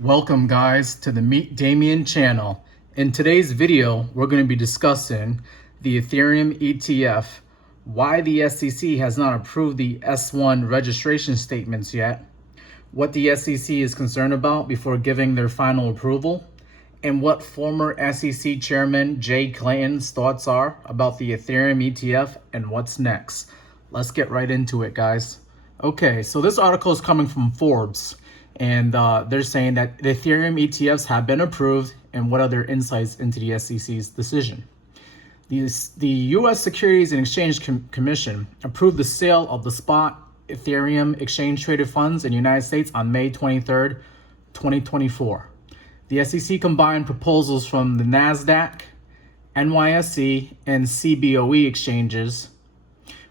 Welcome guys to the Meet Damien channel. In today's video, we're going to be discussing the Ethereum ETF, why the SEC has not approved the S1 registration statements yet, what the SEC is concerned about before giving their final approval, and what former SEC Chairman Jay Clayton's thoughts are about the Ethereum ETF and what's next. Let's get right into it, guys. Okay, so this article is coming from Forbes. And they're saying that the Ethereum ETFs have been approved, and what are their insights into the SEC's decision. The U.S. Securities and Exchange Commission approved the sale of the spot Ethereum exchange-traded funds in the United States on May 23, 2024. The SEC combined proposals from the NASDAQ, NYSE, and CBOE exchanges,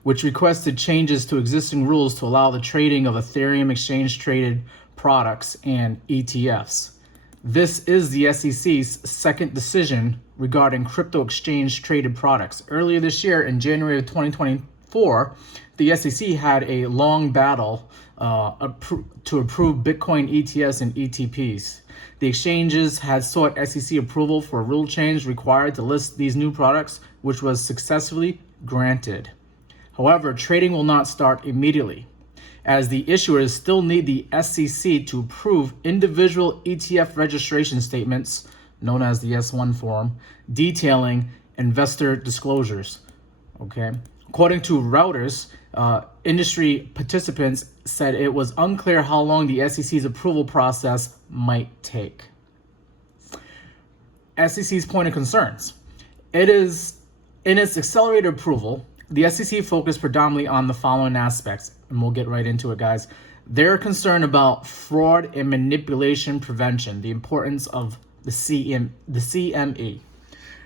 which requested changes to existing rules to allow the trading of Ethereum exchange-traded products and ETFs. This is the SEC's second decision regarding crypto exchange traded products. Earlier this year, in January of 2024, the SEC had a long battle to approve Bitcoin ETFs and ETPs. The exchanges had sought SEC approval for a rule change required to list these new products, which was successfully granted. However, trading will not start immediately, as the issuers still need the SEC to approve individual ETF registration statements, known as the S1 form, detailing investor disclosures. Okay. According to Reuters, industry participants said it was unclear how long the SEC's approval process might take. SEC's point of concerns. It is in its accelerated approval. The SEC focused predominantly on the following aspects, and we'll get right into it, guys. They're concerned about fraud and manipulation prevention, the importance of the CME.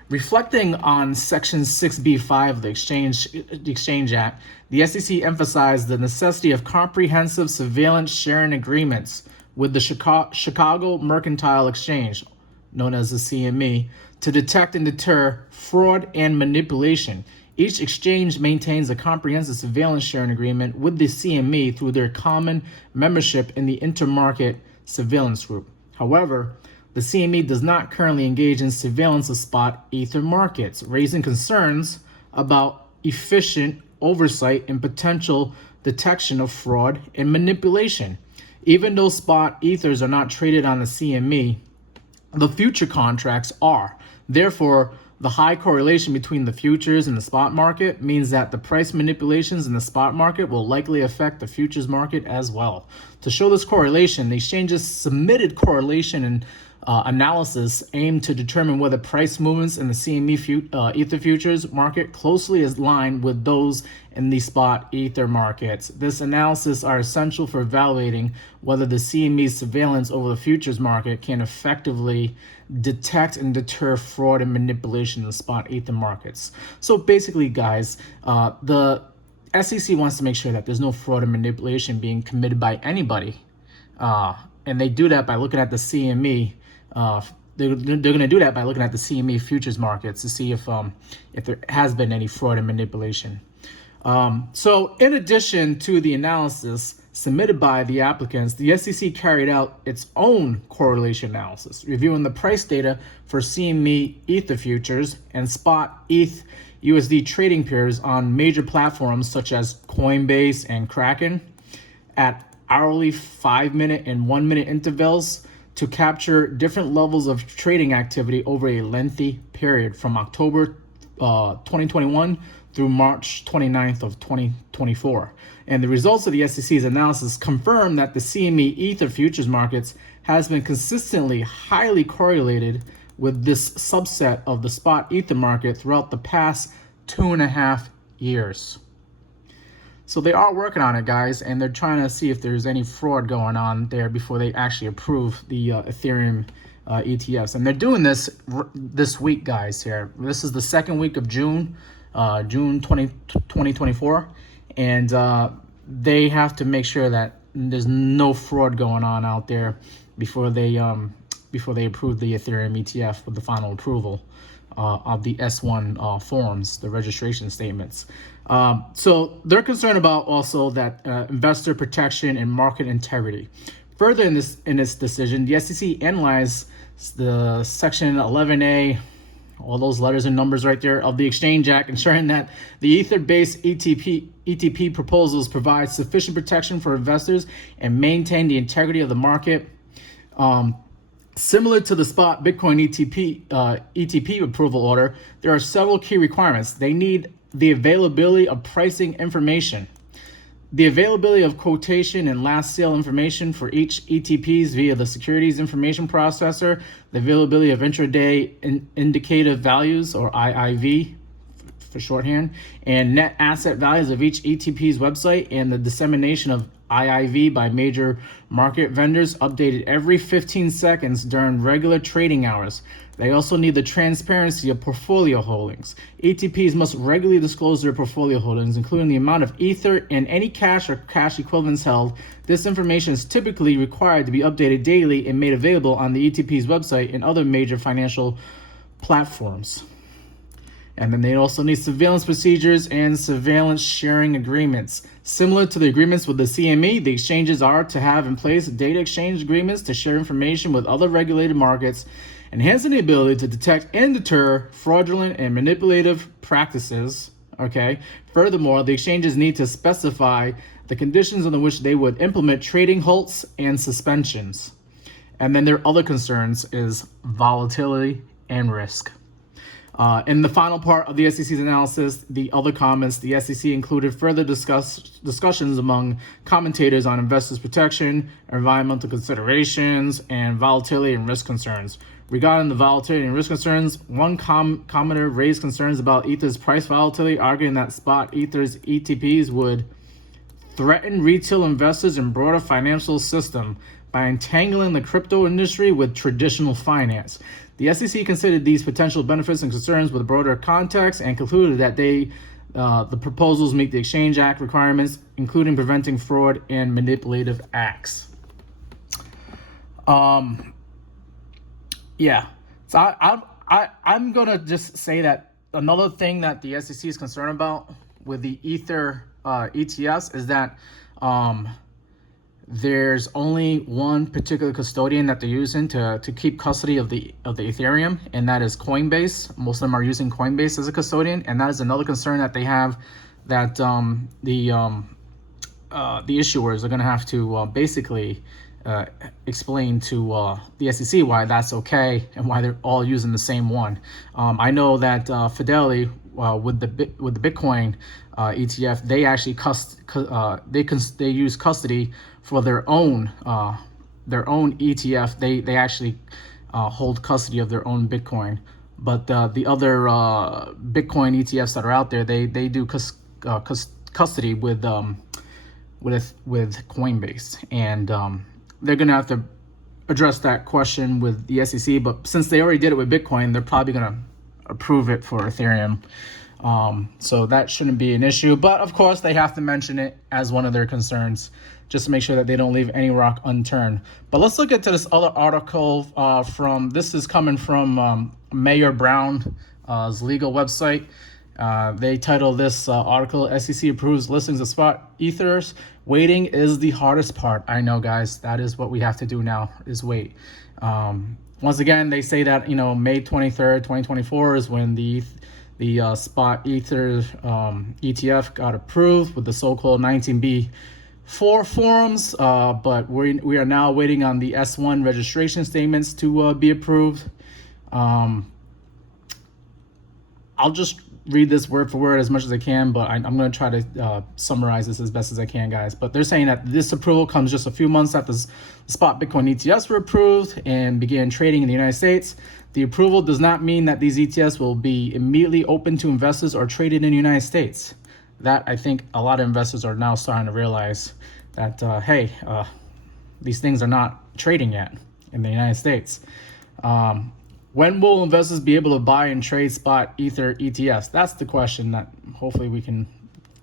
Reflecting on Section 6B5 of the Exchange Act, the SEC emphasized the necessity of comprehensive surveillance sharing agreements with the Chicago Mercantile Exchange, known as the CME, to detect and deter fraud and manipulation. Each exchange maintains a comprehensive surveillance sharing agreement with the CME through their common membership in the Intermarket Surveillance Group. However, the CME does not currently engage in surveillance of spot Ether markets, raising concerns about efficient oversight and potential detection of fraud and manipulation. Even though spot Ethers are not traded on the CME, the future contracts are. Therefore, the high correlation between the futures and the spot market means that the price manipulations in the spot market will likely affect the futures market as well. To show this correlation, the exchanges submitted correlation and analysis aimed to determine whether price movements in the CME Ether futures market closely align with those in the spot Ether markets. This analysis are essential for evaluating whether the CME's surveillance over the futures market can effectively detect and deter fraud and manipulation in the spot Ether markets. So basically, guys, the SEC wants to make sure that there's no fraud and manipulation being committed by anybody. And they do that by looking at the CME. They're going to do that by looking at the CME futures markets to see if there has been any fraud and manipulation. So in addition to the analysis submitted by the applicants, the SEC carried out its own correlation analysis, reviewing the price data for CME Ether futures and spot ETH USD trading pairs on major platforms such as Coinbase and Kraken at hourly 5-minute and 1-minute intervals to capture different levels of trading activity over a lengthy period from October 2021 through March 29th of 2024. And the results of the SEC's analysis confirm that the CME Ether futures markets has been consistently highly correlated with this subset of the spot Ether market throughout the past 2.5 years. So they are working on it, guys, and they're trying to see if there's any fraud going on there before they actually approve the Ethereum ETFs. And they're doing this week, guys, here. This is the second week of June 2024, and they have to make sure that there's no fraud going on out there before they approve the Ethereum ETF with the final approval of the S1 forms, the registration statements. So they're concerned about also that investor protection and market integrity. Further in this decision, the SEC analyzed the Section 11A, all those letters and numbers right there, of the Exchange Act, ensuring that the Ether-based ETP proposals provide sufficient protection for investors and maintain the integrity of the market. Similar to the spot Bitcoin ETP approval order, there are several key requirements. They need the availability of pricing information, the availability of quotation and last sale information for each ETPs via the Securities Information Processor, the availability of intraday indicative values, or IIV for shorthand, and net asset values of each ETP's website, and the dissemination of IIV by major market vendors updated every 15 seconds during regular trading hours. They also need the transparency of portfolio holdings. ETPs must regularly disclose their portfolio holdings, including the amount of Ether and any cash or cash equivalents held. This information is typically required to be updated daily and made available on the ETP's website and other major financial platforms. And then they also need surveillance procedures and surveillance sharing agreements. Similar to the agreements with the CME, the exchanges are to have in place data exchange agreements to share information with other regulated markets, enhancing the ability to detect and deter fraudulent and manipulative practices. Okay. Furthermore, the exchanges need to specify the conditions under which they would implement trading halts and suspensions. And then their other concerns is volatility and risk. In the final part of the SEC's analysis, the other comments, the SEC included further discussions among commentators on investors' protection, environmental considerations, and volatility and risk concerns. Regarding the volatility and risk concerns, one commenter raised concerns about Ether's price volatility, arguing that spot Ether's ETPs would threaten retail investors and broader financial system by entangling the crypto industry with traditional finance. The SEC considered these potential benefits and concerns with a broader context and concluded that the proposals meet the Exchange Act requirements, including preventing fraud and manipulative acts. Yeah, so I'm gonna just say that another thing that the SEC is concerned about with the Ether ETFs is that there's only one particular custodian that they're using to keep custody of the Ethereum, and that is Coinbase. Most of them are using Coinbase as a custodian, and that is another concern that they have, that the issuers are going to have to basically explain to the SEC why that's okay and why they're all using the same one. I know that Fidelity with the Bitcoin ETF, they actually they use custody for their own ETF. They actually hold custody of their own Bitcoin. But the other Bitcoin ETFs that are out there, they do custody with Coinbase, and they're gonna have to address that question with the SEC. But since they already did it with Bitcoin, they're probably gonna approve it for Ethereum. So that shouldn't be an issue. But of course, they have to mention it as one of their concerns, just to make sure that they don't leave any rock unturned. But let's look into this other article this is coming from Mayor Brown's legal website. They title this article, SEC approves listings of spot Ethers. Waiting is the hardest part. I know, guys, that is what we have to do now, is wait. Once again, they say that, May 23rd, 2024 is when the spot Ether ETF got approved with the so-called 19B4 forums, but we are now waiting on the S1 registration statements to be approved. I'll just read this word for word as much as I can, but I'm going to try to summarize this as best as I can, guys. But they're saying that this approval comes just a few months after the spot Bitcoin ETFs were approved and began trading in the United States. The approval does not mean that these ETFs will be immediately open to investors or traded in the United States. That, I think, a lot of investors are now starting to realize that, hey, these things are not trading yet in the United States. When will investors be able to buy and trade spot Ether ETFs? That's the question that hopefully we can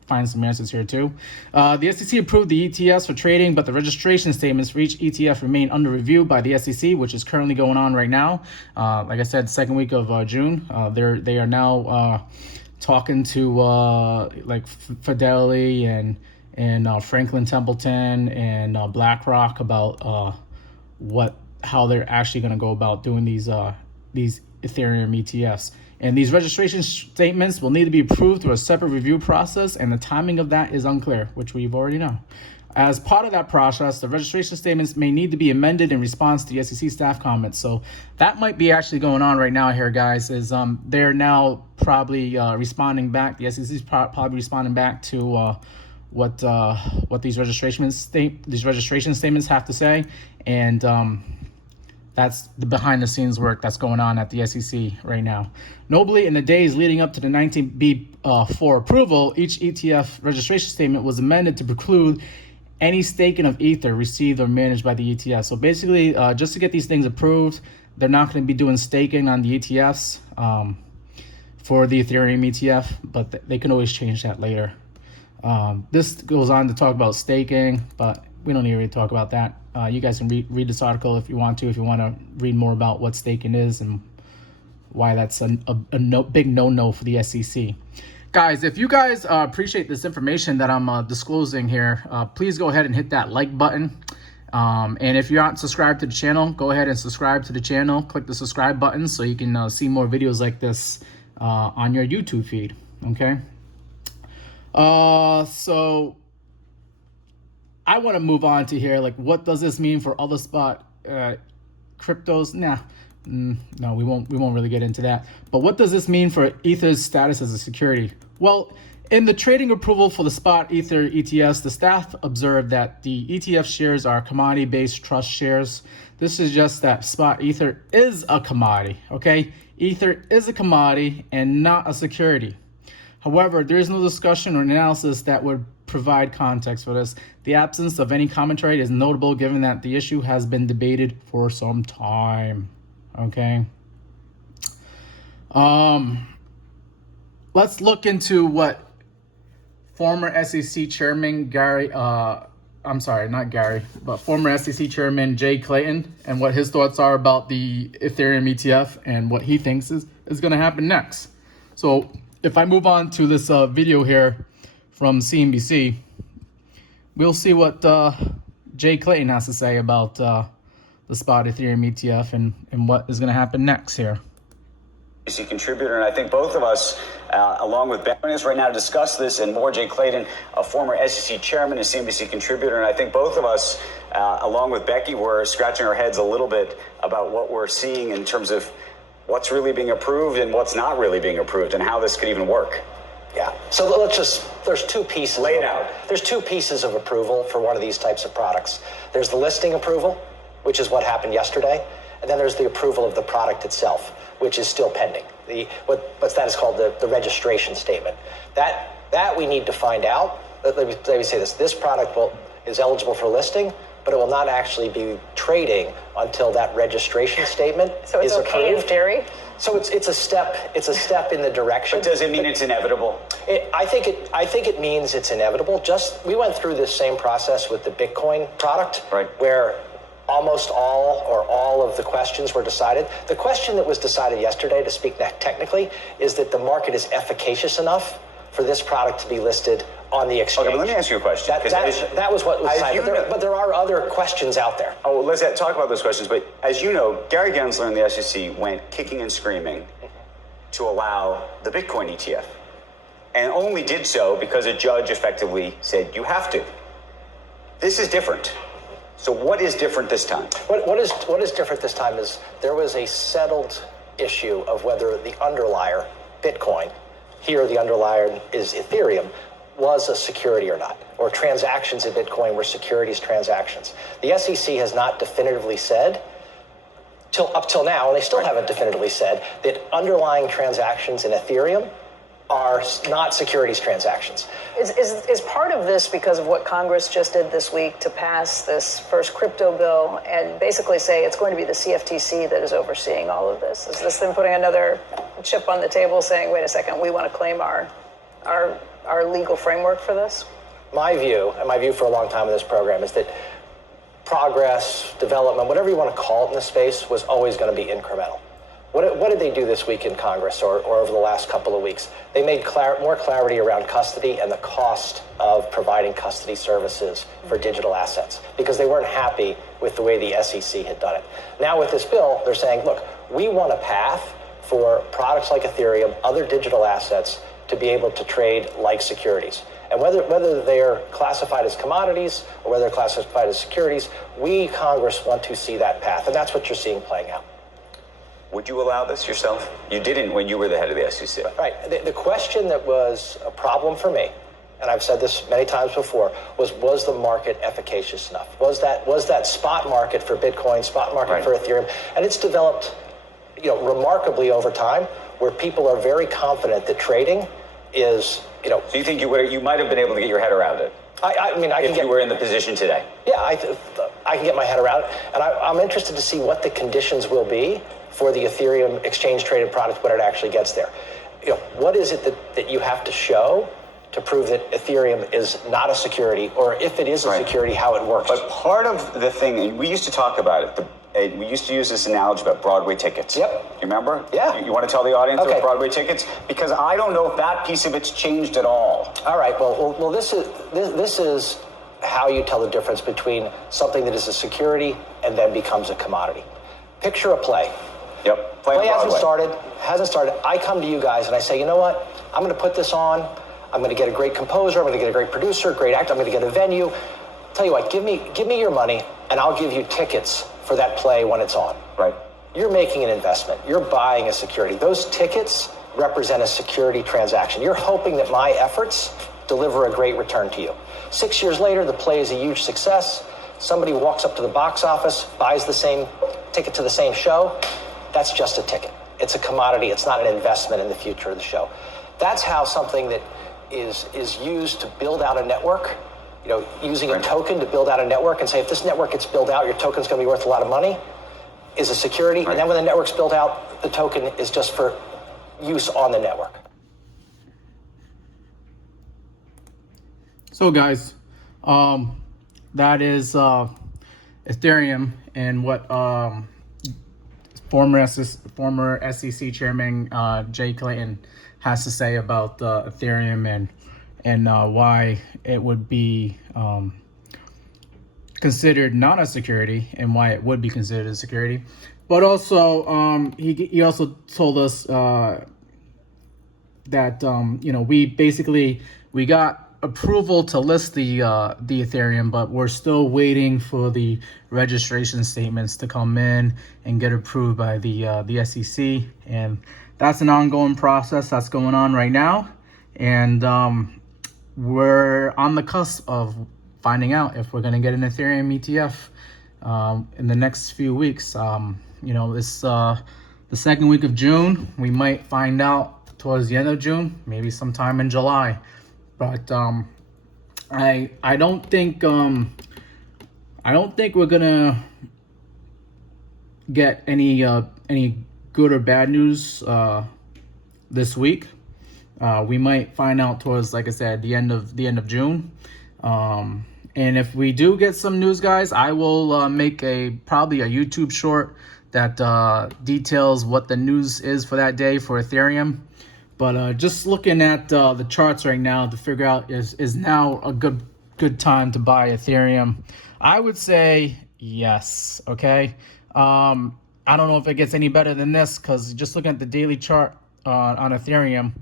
find some answers here too. The SEC approved the ETFs for trading, but the registration statements for each ETF remain under review by the SEC, which is currently going on right now. Like I said, second week of June. They are now talking to like Fidelity and and Franklin Templeton and BlackRock about how they're actually going to go about doing these Ethereum ETFs. And these registration statements will need to be approved through a separate review process, and the timing of that is unclear, which we've already know. As part of that process, the registration statements may need to be amended in response to the SEC staff comments. So that might be actually going on right now here, guys, is they're now probably responding back. The SEC is probably responding back to what these registration statements have to say, and that's the behind the scenes work that's going on at the SEC right now. Notably, in the days leading up to the 19B4 approval, each ETF registration statement was amended to preclude any staking of Ether received or managed by the ETF. So basically, just to get these things approved, they're not going to be doing staking on the ETFs for the Ethereum ETF, but they can always change that later. This goes on to talk about staking, but we don't need to really talk about that. You guys can read this article if you want to read more about what staking is and why that's a big no-no for the SEC. Guys, if you guys appreciate this information that I'm disclosing here, please go ahead and hit that like button. And if you're not subscribed to the channel, go ahead and subscribe to the channel. Click the subscribe button so you can see more videos like this on your YouTube feed, okay? So I want to move on to here, like, what does this mean for other spot cryptos? No, we won't really get into that. But what does this mean for Ether's status as a security? Well, in the trading approval for the spot Ether ETFs, the staff observed that the ETF shares are commodity-based trust shares. This suggests that spot Ether is a commodity, okay? Ether is a commodity and not a security. However, there is no discussion or analysis that would provide context for this. The absence of any commentary is notable given that the issue has been debated for some time. Okay. Let's look into what former SEC Chairman former SEC Chairman Jay Clayton, and what his thoughts are about the Ethereum ETF and what he thinks is going to happen next. So if I move on to this video here from CNBC, we'll see what Jay Clayton has to say about the spot Ethereum ETF and what is going to happen next here. Contributor, and I think both of us, along with Ben, joining us right now to discuss this and more. Jay Clayton, a former SEC chairman and CNBC contributor, and I think both of us, along with Becky, were scratching our heads a little bit about what we're seeing in terms of what's really being approved and what's not really being approved, and how this could even work. Yeah. So there's two pieces. Lay it out. There's two pieces of approval for one of these types of products. There's the listing approval, which is what happened yesterday, and then there's the approval of the product itself, which is still pending. What's that is called the registration statement. That we need to find out. Let me say this. This product is eligible for listing, but it will not actually be trading until that registration statement is approved. So it's okay in theory? So it's a step. It's a step in the direction. But does it mean it's inevitable? I think it means it's inevitable. We went through this same process with the Bitcoin product, right, where almost all of the questions were decided. The question that was decided yesterday, to speak technically, is that the market is efficacious enough for this product to be listed on the exchange. Okay, but let me ask you a question. That was what was decided. But there are other questions out there. Oh, well, let's talk about those questions. But as you know, Gary Gensler and the SEC went kicking and screaming to allow the Bitcoin ETF, and only did so because a judge effectively said you have to. This is different. So what is different this time? What is different this time is there was a settled issue of whether the underlier, Bitcoin, here the underlier is Ethereum, was a security or not, or transactions in Bitcoin were securities transactions. The SEC has not definitively said, up till now, and they still haven't definitively said, that underlying transactions in Ethereum are not securities transactions. Is part of this because of what Congress just did this week to pass this first crypto bill and basically say it's going to be the CFTC that is overseeing all of this? Is this them putting another chip on the table saying, wait a second, we want to claim our legal framework for this? My view, and my view for a long time in this program, is that progress, development, whatever you want to call it in this space, was always going to be incremental. What did they do this week in Congress or over the last couple of weeks? They made more clarity around custody and the cost of providing custody services for digital assets because they weren't happy with the way the SEC had done it. Now with this bill, they're saying, look, we want a path for products like Ethereum, other digital assets, to be able to trade like securities. And whether they're classified as commodities or whether they're classified as securities, we, Congress, want to see that path. And that's what you're seeing playing out. Would you allow this yourself? You didn't when you were the head of the SEC. Right. The question that was a problem for me, and I've said this many times before, was the market efficacious enough? Was that spot market for Bitcoin, spot market for Ethereum? And it's developed, remarkably over time, where people are very confident that trading is, So you think you might have been able to get your head around it? I mean, if you were in the position today. Yeah, I can get my head around it, and I'm interested to see what the conditions will be for the Ethereum exchange-traded product when it actually gets there. What is it that you have to show to prove that Ethereum is not a security, or if it is a security, how it works? But part of the thing, and we used to talk about it, we used to use this analogy about Broadway tickets. Yep. You remember? Yeah. You want to tell the audience about Broadway tickets? Because I don't know if that piece of it's changed at all. All right. Well, this is how you tell the difference between something that is a security and then becomes a commodity. Picture a play. Yep. Play hasn't started. I come to you guys and I say, you know what? I'm going to put this on. I'm going to get a great composer. I'm going to get a great producer, great actor. I'm going to get a venue. Tell you what, give me your money and I'll give you tickets for that play when it's on. Right. You're making an investment. You're buying a security. Those tickets represent a security transaction. You're hoping that my efforts deliver a great return to you. 6 years later, the play is a huge success. Somebody walks up to the box office, buys the same ticket to the same show. That's just a ticket. It's a commodity. It's not an investment in the future of the show. That's how something that is used to build out a network, using a token to build out a network and say, if this network gets built out, your token's going to be worth a lot of money, is a security. And then when the network's built out, the token is just for use on the network. So guys, that is Ethereum and what former SEC Chairman Jay Clayton has to say about Ethereum and why it would be considered not a security and why it would be considered a security. But also, he also told us that we got approval to list the Ethereum, but we're still waiting for the registration statements to come in and get approved by the SEC, and that's an ongoing process that's going on right now, and we're on the cusp of finding out if we're going to get an Ethereum ETF in the next few weeks. This the second week of June. We might find out towards the end of June, maybe sometime in July. But I don't think we're gonna get any good or bad news this week. We might find out towards, like I said, the end of June. And if we do get some news, guys, I will make probably a YouTube short that details what the news is for that day for Ethereum. But just looking at the charts right now to figure out is now a good time to buy Ethereum. I would say yes. Okay. I don't know if it gets any better than this, because just looking at the daily chart on Ethereum,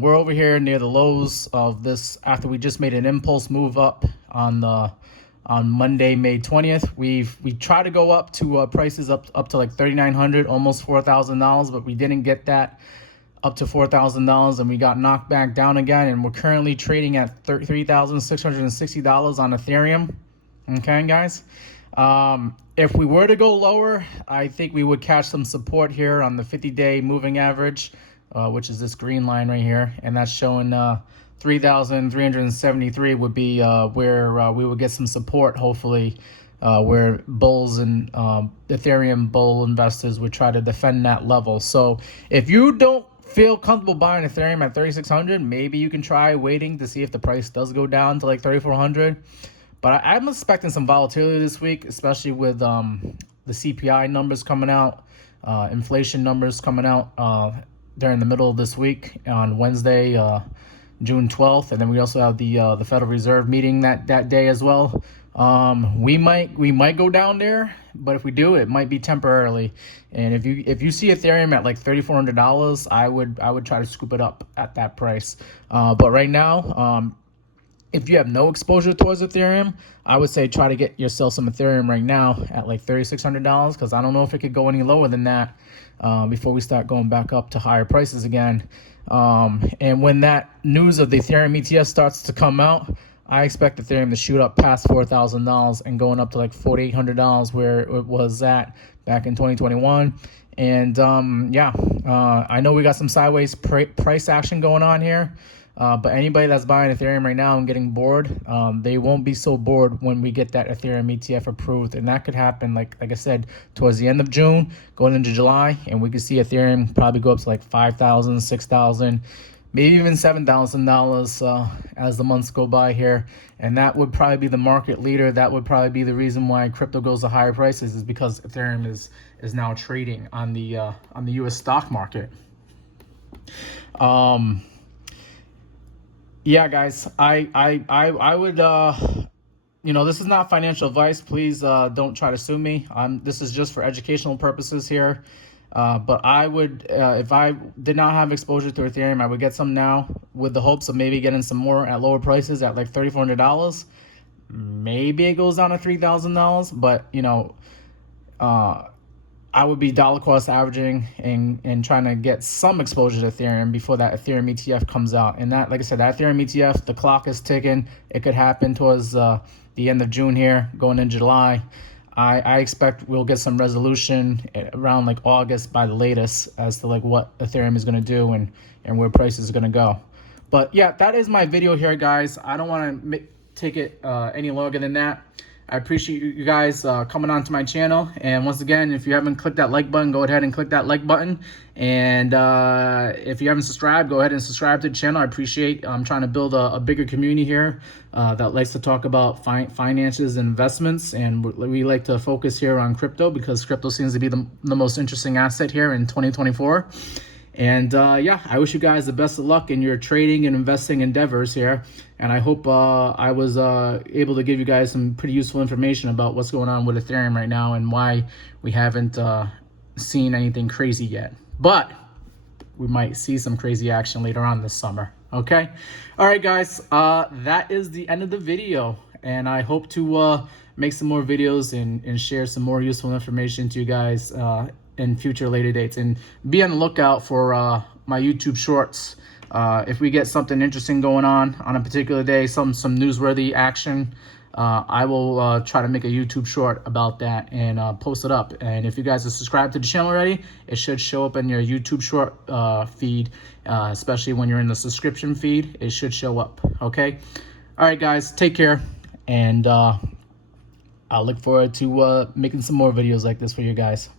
we're over here near the lows of this after we just made an impulse move up on Monday, May 20th. We tried to go up to prices up to like $3,900, almost $4,000, but we didn't get that up to $4,000, and we got knocked back down again, and we're currently trading at $3,660 on Ethereum. Okay, guys. If we were to go lower, I think we would catch some support here on the 50-day moving average, which is this green line right here, and that's showing 3,373 would be where we would get some support, hopefully, where bulls and Ethereum bull investors would try to defend that level. So if you don't feel comfortable buying Ethereum at 3,600, maybe you can try waiting to see if the price does go down to like 3,400. But I'm expecting some volatility this week, especially with the CPI numbers coming out. inflation numbers coming out during the middle of this week on Wednesday, June 12th, and then we also have the Federal Reserve meeting that day as well. We might go down there, but if we do, it might be temporarily. And if you see Ethereum at like $3,400, I would try to scoop it up at that price. But right now, if you have no exposure towards Ethereum, I would say try to get yourself some Ethereum right now at like $3,600, because I don't know if it could go any lower than that before we start going back up to higher prices again. And when that news of the Ethereum ETF starts to come out, I expect Ethereum to shoot up past $4,000 and going up to like $4,800 where it was at back in 2021. And I know we got some sideways price action going on here. But anybody that's buying Ethereum right now and getting bored, they won't be so bored when we get that Ethereum ETF approved. And that could happen, like I said, towards the end of June, going into July. And we could see Ethereum probably go up to like $5,000, $6,000, maybe even $7,000 as the months go by here. And that would probably be the market leader. That would probably be the reason why crypto goes to higher prices, is because Ethereum is now trading on the U.S. stock market. Yeah, guys, I would, this is not financial advice. Please don't try to sue me. This is just for educational purposes here. But I would, if I did not have exposure to Ethereum, I would get some now with the hopes of maybe getting some more at lower prices at like $3,400. Maybe it goes down to $3,000, but I would be dollar cost averaging and trying to get some exposure to Ethereum before that Ethereum ETF comes out. And that, like I said, that Ethereum ETF, the clock is ticking. It could happen towards the end of June here, going in July. I expect we'll get some resolution around like August by the latest as to like what Ethereum is going to do and where prices are going to go. But yeah, that is my video here, guys. I don't want to take it any longer than that. I appreciate you guys coming on to my channel. And once again, if you haven't clicked that like button, go ahead and click that like button. And if you haven't subscribed, go ahead and subscribe to the channel. I appreciate, I'm trying to build a bigger community here that likes to talk about finances and investments. And we like to focus here on crypto because crypto seems to be the most interesting asset here in 2024. And I wish you guys the best of luck in your trading and investing endeavors here. And I hope I was able to give you guys some pretty useful information about what's going on with Ethereum right now and why we haven't seen anything crazy yet. But we might see some crazy action later on this summer. Okay? All right, guys. That is the end of the video. And I hope to make some more videos and share some more useful information to you guys in future later dates. And be on the lookout for my YouTube shorts. If we get something interesting going on a particular day, some newsworthy action, I will try to make a YouTube short about that and post it up. And if you guys are subscribed to the channel already, it should show up in your YouTube short feed, especially when you're in the subscription feed. It should show up. Okay? All right, guys, take care. And I'll look forward to making some more videos like this for you guys.